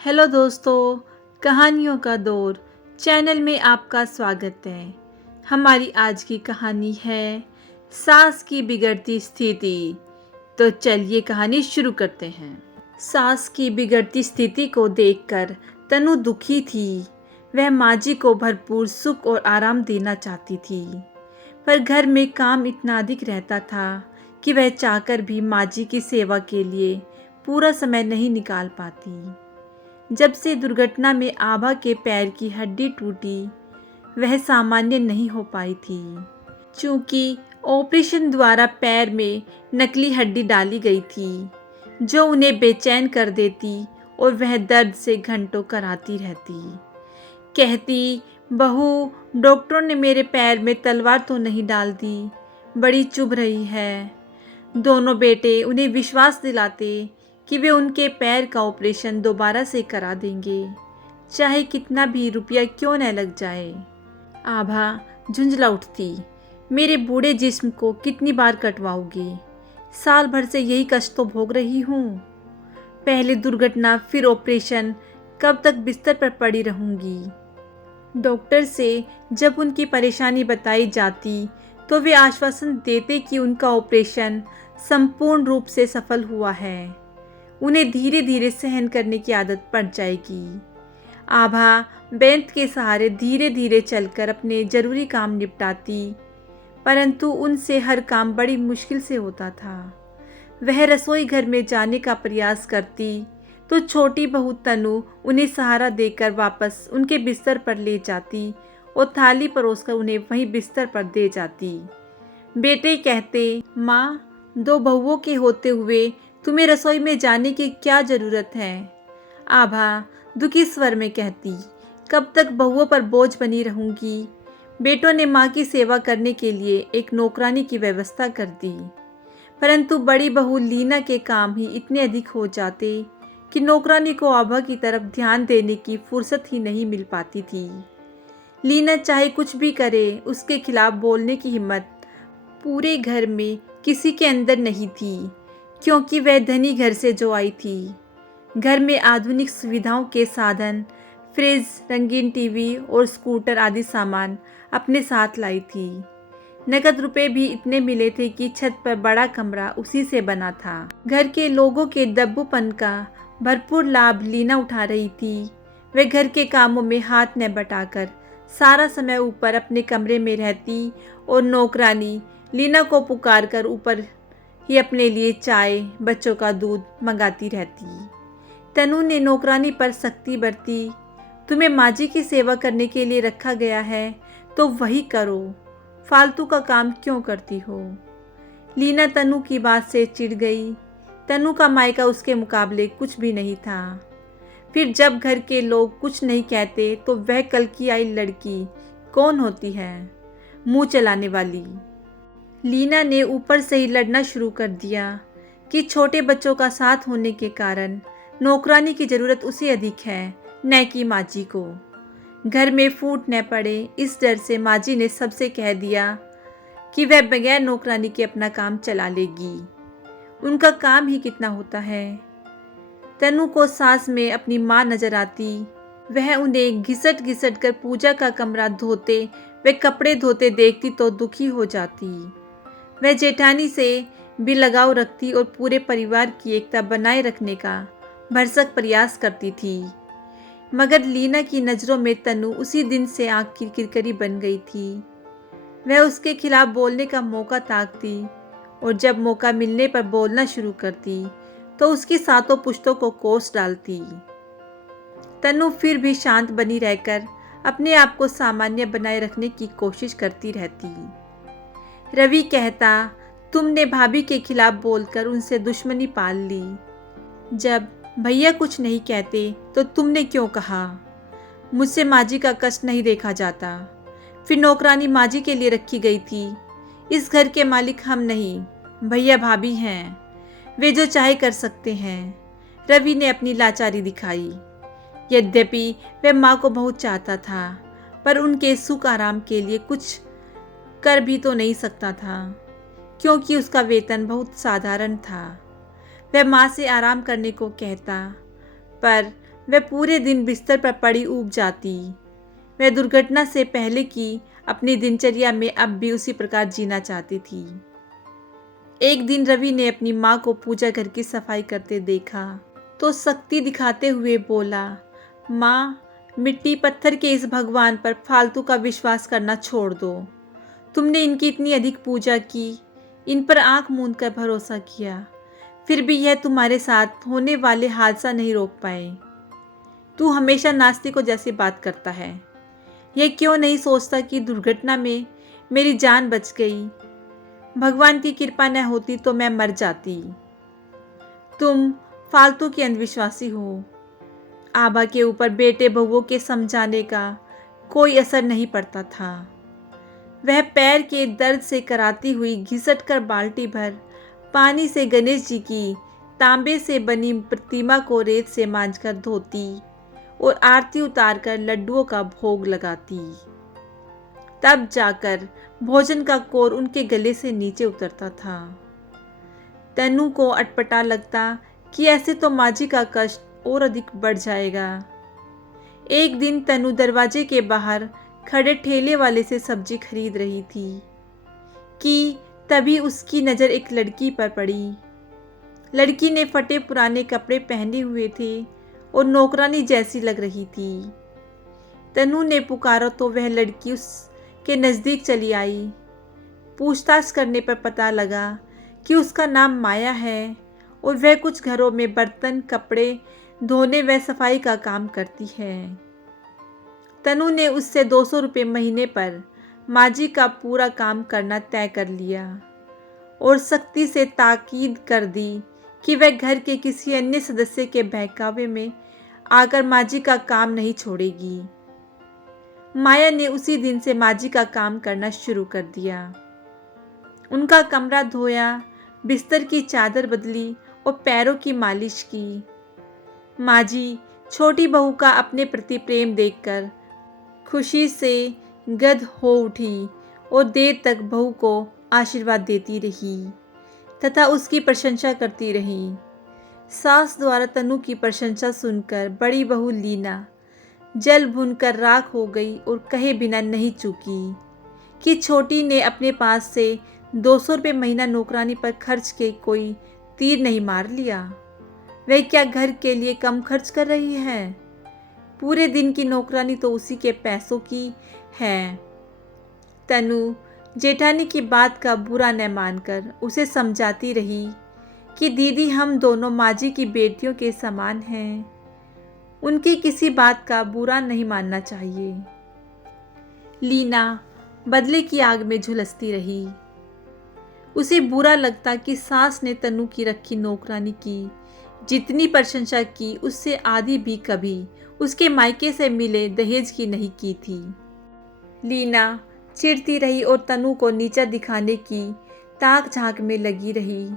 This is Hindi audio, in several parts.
हेलो दोस्तों, कहानियों का दौर चैनल में आपका स्वागत है। हमारी आज की कहानी है सास की बिगड़ती स्थिति। तो चलिए कहानी शुरू करते हैं। सास की बिगड़ती स्थिति को देखकर तनु दुखी थी। वह माँ जी को भरपूर सुख और आराम देना चाहती थी, पर घर में काम इतना अधिक रहता था कि वह चाहकर भी माँ जी की सेवा के लिए पूरा समय नहीं निकाल पाती। जब से दुर्घटना में आभा के पैर की हड्डी टूटी, वह सामान्य नहीं हो पाई थी। चूंकि ऑपरेशन द्वारा पैर में नकली हड्डी डाली गई थी, जो उन्हें बेचैन कर देती और वह दर्द से घंटों कराती रहती। कहती, बहू, डॉक्टरों ने मेरे पैर में तलवार तो नहीं डाल दी, बड़ी चुभ रही है। दोनों बेटे उन्हें विश्वास दिलाते कि वे उनके पैर का ऑपरेशन दोबारा से करा देंगे, चाहे कितना भी रुपया क्यों न लग जाए। आभा झुंझला उठती, मेरे बूढ़े जिस्म को कितनी बार कटवाओगे? साल भर से यही कष्ट तो भोग रही हूँ। पहले दुर्घटना फिर ऑपरेशन, कब तक बिस्तर पर पड़ी रहूँगी। डॉक्टर से जब उनकी परेशानी बताई जाती तो वे आश्वासन देते कि उनका ऑपरेशन संपूर्ण रूप से सफल हुआ है, उन्हें धीरे धीरे सहन करने की आदत पड़ जाएगी। आभा बेंत के सहारे धीरे धीरे चलकर अपने जरूरी काम निपटाती, परंतु उनसे हर काम बड़ी मुश्किल से होता था। वह रसोई घर में जाने का प्रयास करती तो छोटी बहू तनु उन्हें सहारा देकर वापस उनके बिस्तर पर ले जाती और थाली परोसकर उन्हें वहीं बिस्तर पर दे जाती। बेटे कहते, माँ, दो बहुओं के होते हुए तुम्हें रसोई में जाने की क्या ज़रूरत है? आभा दुखी स्वर में कहती, कब तक बहुओं पर बोझ बनी रहूंगी। बेटों ने माँ की सेवा करने के लिए एक नौकरानी की व्यवस्था कर दी, परंतु बड़ी बहू लीना के काम ही इतने अधिक हो जाते कि नौकरानी को आभा की तरफ ध्यान देने की फुर्सत ही नहीं मिल पाती थी। लीना चाहे कुछ भी करे, उसके खिलाफ बोलने की हिम्मत पूरे घर में किसी के अंदर नहीं थी, क्योंकि वह धनी घर से जो आई थी। घर में आधुनिक सुविधाओं के साधन, फ्रिज, रंगीन टीवी और स्कूटर आदि सामान अपने साथ लाई थी। नकद रुपए भी इतने मिले थे कि छत पर बड़ा कमरा उसी से बना था। घर के लोगों के दब्बूपन का भरपूर लाभ लीना उठा रही थी। वह घर के कामों में हाथ न बटाकर सारा समय ऊपर अपने कमरे में रहती और नौकरानी लीना को पुकार कर ऊपर ही अपने लिए चाय, बच्चों का दूध मंगाती रहती। तनु ने नौकरानी पर सख्ती बरती, तुम्हें माँ जी की सेवा करने के लिए रखा गया है तो वही करो, फालतू का काम क्यों करती हो। लीना तनु की बात से चिढ़ गई। तनु का मायका उसके मुकाबले कुछ भी नहीं था। फिर जब घर के लोग कुछ नहीं कहते तो वह कल की आई लड़की कौन होती है, मुंह चलाने वाली। लीना ने ऊपर से ही लड़ना शुरू कर दिया कि छोटे बच्चों का साथ होने के कारण नौकरानी की ज़रूरत उसे अधिक है, न कि माँ जी को। घर में फूट न पड़े, इस डर से माँ जी ने सबसे कह दिया कि वह बगैर नौकरानी के अपना काम चला लेगी। उनका काम ही कितना होता है। तनु को सास में अपनी माँ नजर आती। वह उन्हें घिसट घिसट कर पूजा का कमरा धोते वे कपड़े धोते देखती तो दुखी हो जाती। वह जेठानी से भी लगाव रखती और पूरे परिवार की एकता बनाए रखने का भरसक प्रयास करती थी। मगर लीना की नज़रों में तनु उसी दिन से आँख की किरकिरी बन गई थी। वह उसके खिलाफ बोलने का मौका ताकती और जब मौका मिलने पर बोलना शुरू करती तो उसकी सातों पुश्तों को कोस डालती। तनु फिर भी शांत बनी रहकर अपने आप को सामान्य बनाए रखने की कोशिश करती रहती। रवि कहता, तुमने भाभी के खिलाफ बोलकर उनसे दुश्मनी पाल ली। जब भैया कुछ नहीं कहते तो तुमने क्यों कहा? मुझसे माँ जी का कष्ट नहीं देखा जाता। फिर नौकरानी माँ जी के लिए रखी गई थी। इस घर के मालिक हम नहीं, भैया भाभी हैं। वे जो चाहे कर सकते हैं। रवि ने अपनी लाचारी दिखाई। यद्यपि वह माँ को बहुत चाहता था, पर उनके सुख आराम के लिए कुछ कर भी तो नहीं सकता था, क्योंकि उसका वेतन बहुत साधारण था। वह माँ से आराम करने को कहता, पर वह पूरे दिन बिस्तर पर पड़ी ऊब जाती। वह दुर्घटना से पहले की अपनी दिनचर्या में अब भी उसी प्रकार जीना चाहती थी। एक दिन रवि ने अपनी माँ को पूजा घर की सफाई करते देखा तो सख्ती दिखाते हुए बोला, माँ, मिट्टी पत्थर के इस भगवान पर फालतू का विश्वास करना छोड़ दो। तुमने इनकी इतनी अधिक पूजा की, इन पर आंख मूंद कर भरोसा किया, फिर भी यह तुम्हारे साथ होने वाले हादसा नहीं रोक पाए। तू हमेशा नास्तिकों जैसी बात करता है। यह क्यों नहीं सोचता कि दुर्घटना में मेरी जान बच गई? भगवान की कृपा न होती तो मैं मर जाती। तुम फालतू की अंधविश्वासी हो। आभा के ऊपर बेटे बहुओं के समझाने का कोई असर नहीं पड़ता था। वह पैर के दर्द से कराती हुई घिसट कर बाल्टी भर पानी से गणेश जी की तांबे से बनी प्रतिमा को रेत से मांजकर धोती और आरती उतारकर लड्डुओं का भोग लगाती। तब जाकर भोजन का कौर उनके गले से नीचे उतरता था। तनु को अटपटा लगता कि ऐसे तो माँ जी का कष्ट और अधिक बढ़ जाएगा। एक दिन तनु दरवाजे के बाहर खड़े ठेले वाले से सब्जी खरीद रही थी कि तभी उसकी नज़र एक लड़की पर पड़ी। लड़की ने फटे पुराने कपड़े पहने हुए थे और नौकरानी जैसी लग रही थी। तनु ने पुकारा तो वह लड़की उसके नज़दीक चली आई। पूछताछ करने पर पता लगा कि उसका नाम माया है और वह कुछ घरों में बर्तन, कपड़े धोने व सफाई का काम करती है। तनु ने उससे 200 रुपये महीने पर माजी का पूरा काम करना तय कर लिया और सख्ती से ताकीद कर दी कि वह घर के किसी अन्य सदस्य के बहकावे में आकर माजी का काम नहीं छोड़ेगी। माया ने उसी दिन से माजी का काम करना शुरू कर दिया। उनका कमरा धोया, बिस्तर की चादर बदली और पैरों की मालिश की। माजी छोटी बहू का अपने प्रति प्रेम देखकर खुशी से गद हो उठी और देर तक बहू को आशीर्वाद देती रही तथा उसकी प्रशंसा करती रही। सास द्वारा तनु की प्रशंसा सुनकर बड़ी बहू लीना जल भुनकर राख हो गई और कहे बिना नहीं चूकी कि छोटी ने अपने पास से 200 रुपये महीना नौकरानी पर खर्च के कोई तीर नहीं मार लिया। वह क्या घर के लिए कम खर्च कर रही है? पूरे दिन की नौकरानी तो उसी के पैसों की है। तनु जेठानी की बात का बुरा न मानकर उसे समझाती रही कि दीदी, हम दोनों माजी की बेटियों के समान हैं, उनकी किसी बात का बुरा नहीं मानना चाहिए। लीना बदले की आग में झुलसती रही। उसे बुरा लगता कि सास ने तनु की रखी नौकरानी की जितनी प्रशंसा की उससे आधी भी कभी उसके मायके से मिले दहेज की नहीं की थी। लीना चिढ़ती रही और तनु को नीचा दिखाने की ताक झांक में लगी रही।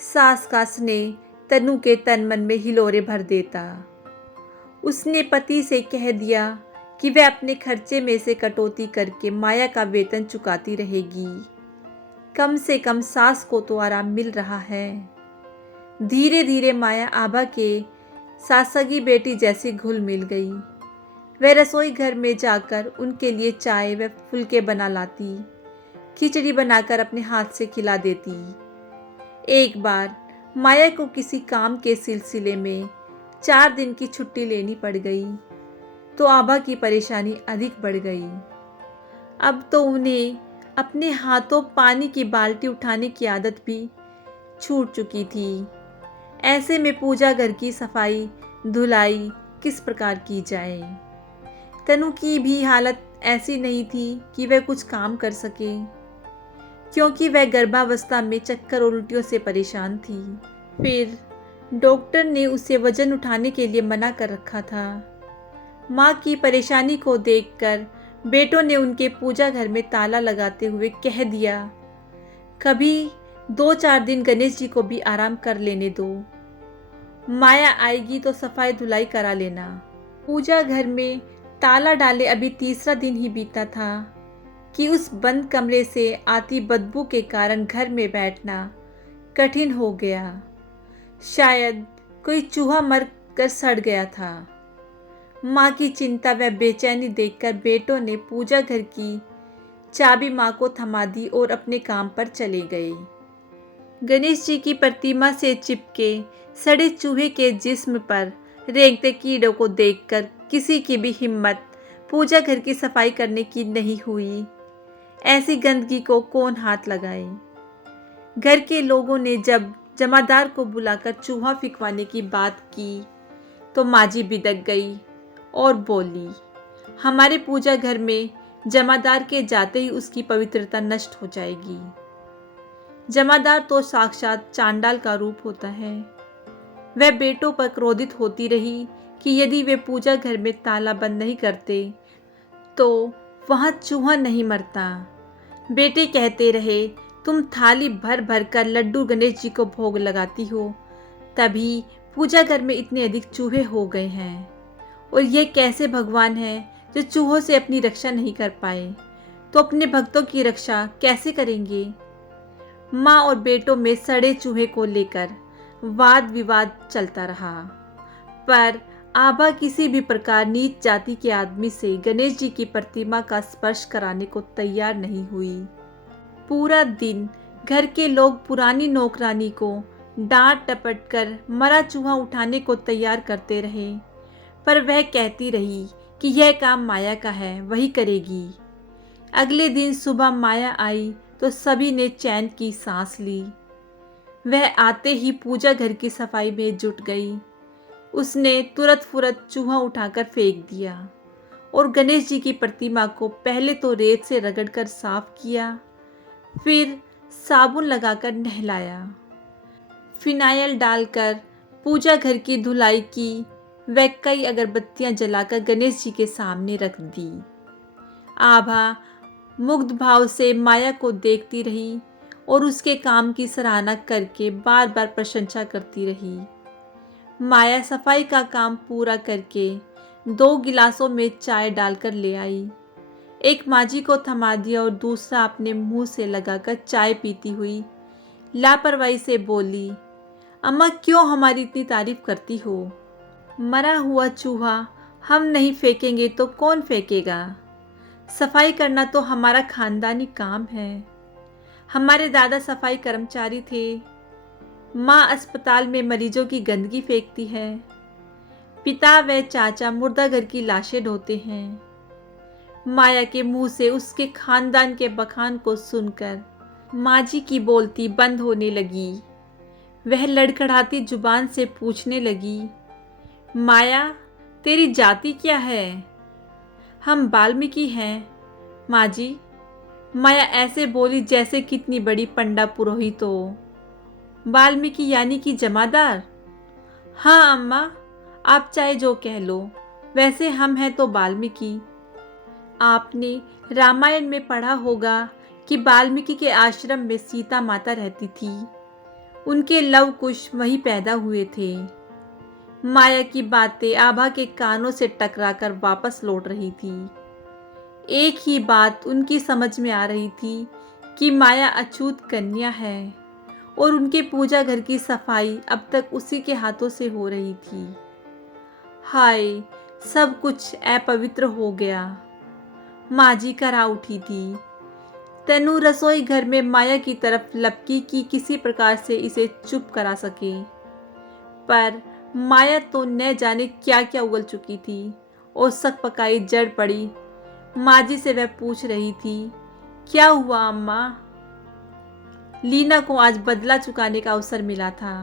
सास का स्नेह तनु के तन मन में हिलोरे भर देता। उसने पति से कह दिया कि वह अपने खर्चे में से कटौती करके माया का वेतन चुकाती रहेगी। कम से कम सास को तो आराम मिल रहा है। धीरे धीरे माया आभा के सासगी बेटी जैसी घुल मिल गई। वह रसोई घर में जाकर उनके लिए चाय व फुलके बना लाती, खिचड़ी बनाकर अपने हाथ से खिला देती। एक बार माया को किसी काम के सिलसिले में 4 दिन की छुट्टी लेनी पड़ गई तो आभा की परेशानी अधिक बढ़ गई। अब तो उन्हें अपने हाथों पानी की बाल्टी उठाने की आदत भी छूट चुकी थी। ऐसे में पूजा घर की सफाई धुलाई किस प्रकार की जाए? तनु की भी हालत ऐसी नहीं थी कि वह कुछ काम कर सके, क्योंकि वह गर्भावस्था में चक्कर और उल्टियों से परेशान थी। फिर डॉक्टर ने उसे वजन उठाने के लिए मना कर रखा था। माँ की परेशानी को देखकर बेटों ने उनके पूजा घर में ताला लगाते हुए कह दिया, कभी 2-4 दिन गणेश जी को भी आराम कर लेने दो। माया आएगी तो सफाई धुलाई करा लेना। पूजा घर में ताला डाले अभी तीसरा दिन ही बीता था कि उस बंद कमरे से आती बदबू के कारण घर में बैठना कठिन हो गया। शायद कोई चूहा मर कर सड़ गया था। माँ की चिंता व बेचैनी देखकर बेटों ने पूजा घर की चाबी माँ को थमा दी और अपने काम पर चले गए। गणेश जी की प्रतिमा से चिपके सड़े चूहे के जिस्म पर रेंगते कीड़ों को देखकर किसी की भी हिम्मत पूजा घर की सफाई करने की नहीं हुई। ऐसी गंदगी को कौन हाथ लगाए। घर के लोगों ने जब जमादार को बुलाकर चूहा फिकवाने की बात की तो माँ जी बिदक गई और बोली, हमारे पूजा घर में जमादार के जाते ही उसकी पवित्रता नष्ट हो जाएगी। जमादार तो साक्षात चांडाल का रूप होता है। वह बेटों पर क्रोधित होती रही कि यदि वे पूजा घर में ताला बंद नहीं करते तो वहाँ चूहा नहीं मरता। बेटे कहते रहे, तुम थाली भर भर कर लड्डू गणेश जी को भोग लगाती हो, तभी पूजा घर में इतने अधिक चूहे हो गए हैं। और ये कैसे भगवान हैं जो चूहों से अपनी रक्षा नहीं कर पाए, तो अपने भक्तों की रक्षा कैसे करेंगे। माँ और बेटों में सड़े चूहे को लेकर वाद विवाद चलता रहा, पर आभा किसी भी प्रकार नीच जाति के आदमी से गणेश जी की प्रतिमा का स्पर्श कराने को तैयार नहीं हुई। पूरा दिन घर के लोग पुरानी नौकरानी को डांट टपट कर मरा चूहा उठाने को तैयार करते रहे, पर वह कहती रही कि यह काम माया का है, वही करेगी। अगले दिन सुबह माया आई तो सभी ने चैन की सांस ली। वह आते ही पूजा घर की सफाई में जुट गई। उसने तुरंत फुरत चूहा उठाकर फेंक दिया और गणेश जी की प्रतिमा को पहले तो रेत से रगड़कर साफ किया, फिर साबुन लगाकर नहलाया, फिनाइल डालकर पूजा घर की धुलाई की व कई अगरबत्तियां जलाकर गणेश जी के सामने रख दी। आभा मुग्ध भाव से माया को देखती रही और उसके काम की सराहना करके बार बार प्रशंसा करती रही। माया सफाई का काम पूरा करके 2 गिलासों में चाय डालकर ले आई। एक माँ जी को थमा दिया और दूसरा अपने मुंह से लगाकर चाय पीती हुई लापरवाही से बोली, अम्मा क्यों हमारी इतनी तारीफ करती हो। मरा हुआ चूहा हम नहीं फेंकेंगे तो कौन फेंकेगा। सफाई करना तो हमारा खानदानी काम है। हमारे दादा सफाई कर्मचारी थे। माँ अस्पताल में मरीजों की गंदगी फेंकती है। पिता व चाचा मुर्दा घर की लाशें ढोते हैं। माया के मुंह से उसके खानदान के बखान को सुनकर माँ जी की बोलती बंद होने लगी। वह लड़खड़ाती जुबान से पूछने लगी, माया तेरी जाति क्या है। हम वाल्मीकि हैं माँ जी। माया ऐसे बोली जैसे कितनी बड़ी पंडा पुरोहित हो। वाल्मीकि यानी कि जमादार। हाँ अम्मा, आप चाहे जो कह लो, वैसे हम हैं तो वाल्मीकि। आपने रामायण में पढ़ा होगा कि वाल्मीकि के आश्रम में सीता माता रहती थी। उनके लव कुश वहीं पैदा हुए थे। माया की बातें आभा के कानों से टकराकर वापस लौट रही थी। एक ही बात उनकी समझ में आ रही थी कि माया अछूत कन्या है और उनके पूजा घर की सफाई अब तक उसी के हाथों से हो रही थी। हाय, सब कुछ अपवित्र हो गया। माँ जी करा उठी थी। तनु रसोई घर में माया की तरफ लपकी कि किसी प्रकार से इसे चुप करा सके, पर माया तो न जाने क्या क्या उगल चुकी थी और सकपकाई जड़ पड़ी। माँ जी से वह पूछ रही थी, क्या हुआ अम्मा। लीना को आज बदला चुकाने का अवसर मिला था।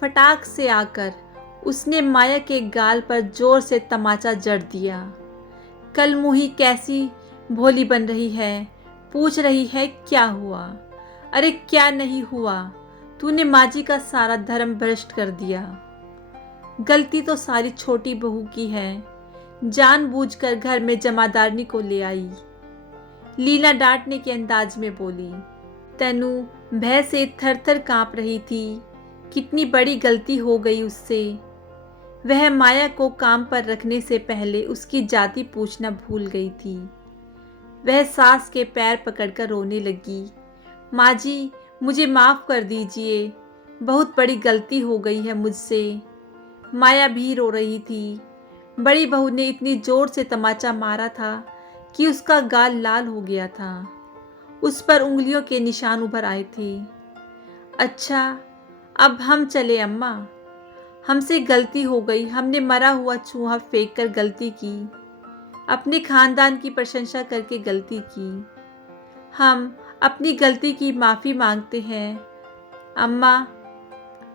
फटाक से आकर उसने माया के गाल पर जोर से तमाचा जड़ दिया। कल मुही कैसी भोली बन रही है, पूछ रही है क्या हुआ। अरे क्या नहीं हुआ, तूने माँ जी का सारा धर्म भ्रष्ट कर दिया। गलती तो सारी छोटी बहू की है, जानबूझकर घर में जमादारनी को ले आई। लीना डांटने के अंदाज में बोली। तनु भय से थर-थर कांप रही थी। कितनी बड़ी गलती हो गई उससे। वह माया को काम पर रखने से पहले उसकी जाति पूछना भूल गई थी। वह सास के पैर पकड़कर रोने लगी। माँ जी, मुझे माफ़ कर दीजिए, बहुत बड़ी गलती हो गई है मुझसे। माया भी रो रही थी। बड़ी बहू ने इतनी जोर से तमाचा मारा था कि उसका गाल लाल हो गया था। उस पर उंगलियों के निशान उभर आए थे। अच्छा, अब हम चले अम्मा। हमसे गलती हो गई, हमने मरा हुआ चूहा फेंक कर गलती की, अपने खानदान की प्रशंसा करके गलती की। हम अपनी गलती की माफ़ी मांगते हैं अम्मा,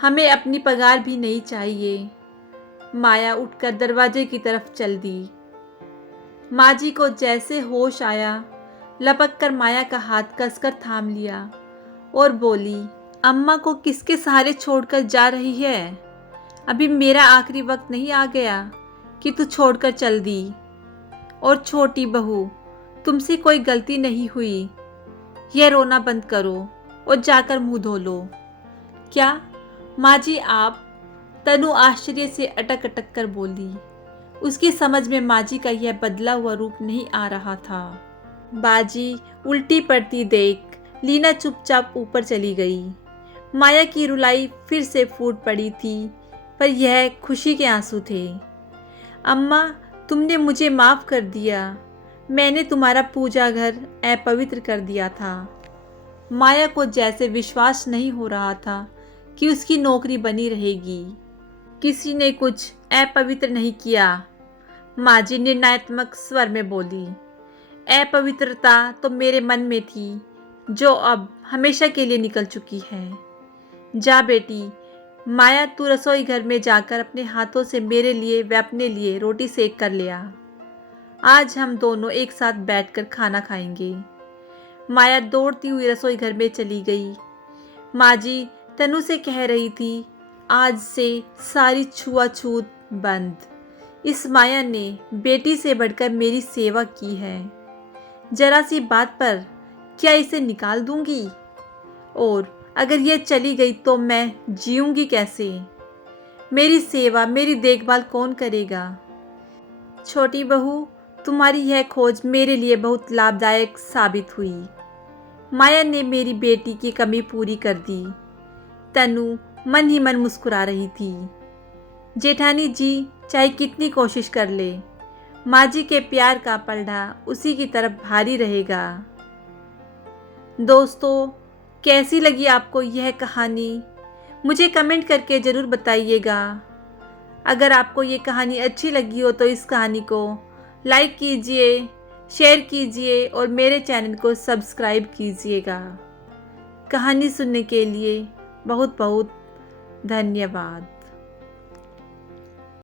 हमें अपनी पगार भी नहीं चाहिए। माया उठकर दरवाजे की तरफ चल दी। माँ जी को जैसे होश आया, लपक कर माया का हाथ कसकर थाम लिया और बोली, अम्मा को किसके सहारे छोड़कर जा रही है? अभी मेरा आखिरी वक्त नहीं आ गया कि तू छोड़कर चल दी। और छोटी बहू, तुमसे कोई गलती नहीं हुई। यह रोना बंद करो और जाकर मुंह धो लो। क्या माँ जी आप? तनु आश्चर्य से अटक अटक कर बोली। उसकी समझ में माँ जी का यह बदला हुआ रूप नहीं आ रहा था। बाजी उल्टी पड़ती देख लीना चुपचाप ऊपर चली गई। माया की रुलाई फिर से फूट पड़ी थी, पर यह खुशी के आंसू थे। अम्मा, तुमने मुझे माफ़ कर दिया। मैंने तुम्हारा पूजा घर अपवित्र कर दिया था। माया को जैसे विश्वास नहीं हो रहा था कि उसकी नौकरी बनी रहेगी। किसी ने कुछ अपवित्र नहीं किया, माँ जी निर्णयात्मक स्वर में बोली। अपवित्रता तो मेरे मन में थी, जो अब हमेशा के लिए निकल चुकी है। जा बेटी, माया तू रसोई घर में जाकर अपने हाथों से मेरे लिए व अपने लिए रोटी सेक कर ले आ। आज हम दोनों एक साथ बैठकर खाना खाएंगे। माया दौड़ती हुई रसोई घर में चली गई। माँ जी तनु से कह रही थी, आज से सारी छुआछूत बंद। इस माया ने बेटी से बढ़कर मेरी सेवा की है। जरा सी बात पर क्या इसे निकाल दूंगी? और अगर यह चली गई तो मैं जीऊंगी कैसे? मेरी सेवा, मेरी देखभाल कौन करेगा? छोटी बहू, तुम्हारी यह खोज मेरे लिए बहुत लाभदायक साबित हुई। माया ने मेरी बेटी की कमी पूरी कर दी। तनु मन ही मन मुस्कुरा रही थी। जेठानी जी चाहे कितनी कोशिश कर ले, माँ जी के प्यार का पलड़ा उसी की तरफ भारी रहेगा। दोस्तों, कैसी लगी आपको यह कहानी? मुझे कमेंट करके ज़रूर बताइएगा। अगर आपको ये कहानी अच्छी लगी हो तो इस कहानी को लाइक कीजिए, शेयर कीजिए और मेरे चैनल को सब्सक्राइब कीजिएगा। कहानी सुनने के लिए बहुत बहुत धन्यवाद।